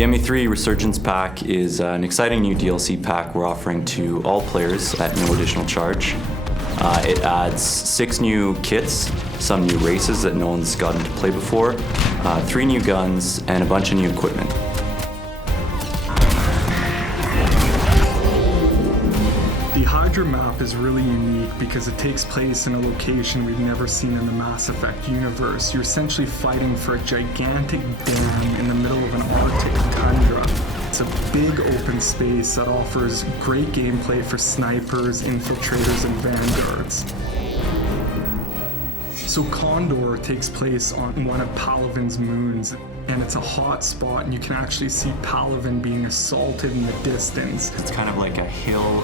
The ME3 Resurgence Pack is an exciting new DLC pack we're offering to all players at no additional charge. It adds 6 new kits, some new races that no one's gotten to play before, 3 new guns, and a bunch of new equipment. The Hydra map is really unique because it takes place in a location we've never seen in the Mass Effect universe. You're essentially fighting for a gigantic dam in the middle of an Arctic tundra. It's a big open space that offers great gameplay for snipers, infiltrators, and vanguards. So Condor takes place on one of Palaven's moons, and it's a hot spot, and you can actually see Palaven being assaulted in the distance. It's kind of like a hill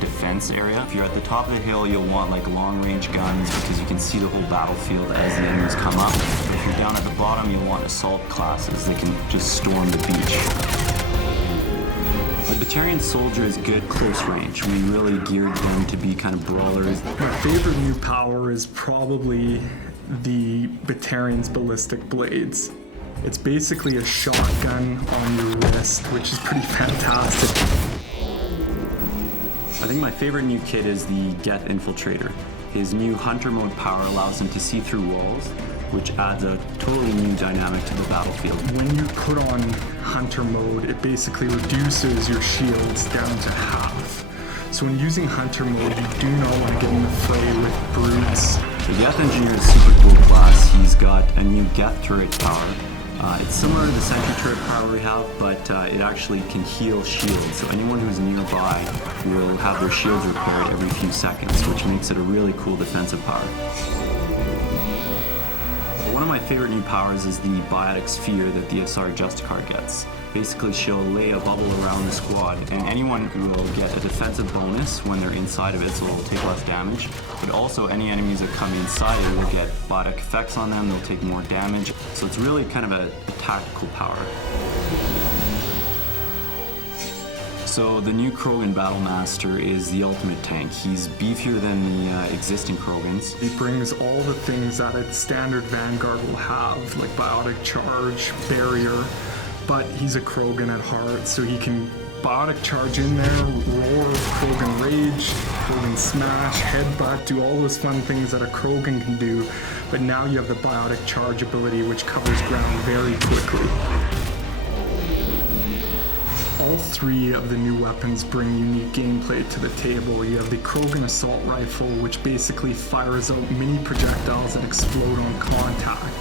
defense area. If you're at the top of the hill, you'll want like long-range guns because you can see the whole battlefield as the enemies come up. But if you're down at the bottom, you'll want assault classes that can just storm the beach. The Batarian Soldier is good close range. We really geared them to be kind of brawlers. My favorite new power is probably the Batarian's Ballistic Blades. It's basically a shotgun on your wrist, which is pretty fantastic. I think my favorite new kit is the Geth Infiltrator. His new Hunter mode power allows him to see through walls, which adds a totally new dynamic to the battlefield. When you put on Hunter mode, it basically reduces your shields down to half. So when using Hunter mode, you do not want to get in the fray with brutes. The Geth Engineer is super cool class. He's got a new Geth turret power. It's similar to the Sentry turret power we have, but it actually can heal shields. So anyone who's nearby will have their shields repaired every few seconds, which makes it a really cool defensive power. One of my favorite new powers is the Biotic Sphere that the SR Justicar gets. Basically, she'll lay a bubble around the squad, and anyone will get a defensive bonus when they're inside of it, so they'll take less damage. But also, any enemies that come inside it will get biotic effects on them, they'll take more damage. So it's really kind of a tactical power. So the new Krogan Battlemaster is the ultimate tank. He's beefier than the existing Krogans. He brings all the things that a standard Vanguard will have, like Biotic Charge, Barrier, but he's a Krogan at heart, so he can Biotic Charge in there, Roar, Krogan Rage, Krogan Smash, Headbutt, do all those fun things that a Krogan can do, but now you have the Biotic Charge ability, which covers ground very quickly. All 3 of the new weapons bring unique gameplay to the table. You have the Krogan Assault Rifle, which basically fires out mini projectiles that explode on contact.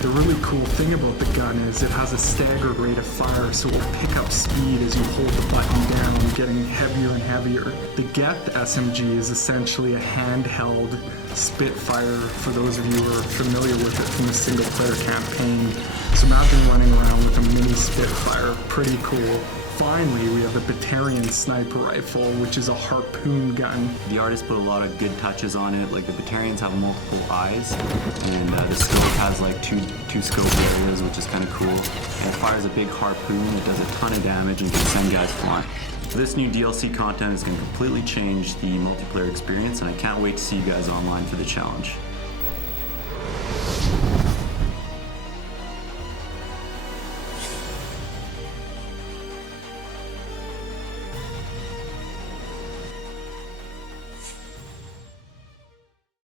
The really cool thing about the gun is it has a staggered rate of fire, so it will pick up speed as you hold the button down, getting heavier and heavier. The Geth SMG is essentially a handheld Spitfire, for those of you who are familiar with it from the single-player campaign. So imagine running around with a mini Spitfire, pretty cool. Finally, we have the Batarian Sniper Rifle, which is a harpoon gun. The artist put a lot of good touches on it. Like the Batarians have multiple eyes, and the scope has like two scope areas, which is kind of cool. And it fires a big harpoon that does a ton of damage and can send guys flying. This new DLC content is going to completely change the multiplayer experience, and I can't wait to see you guys online for the challenge.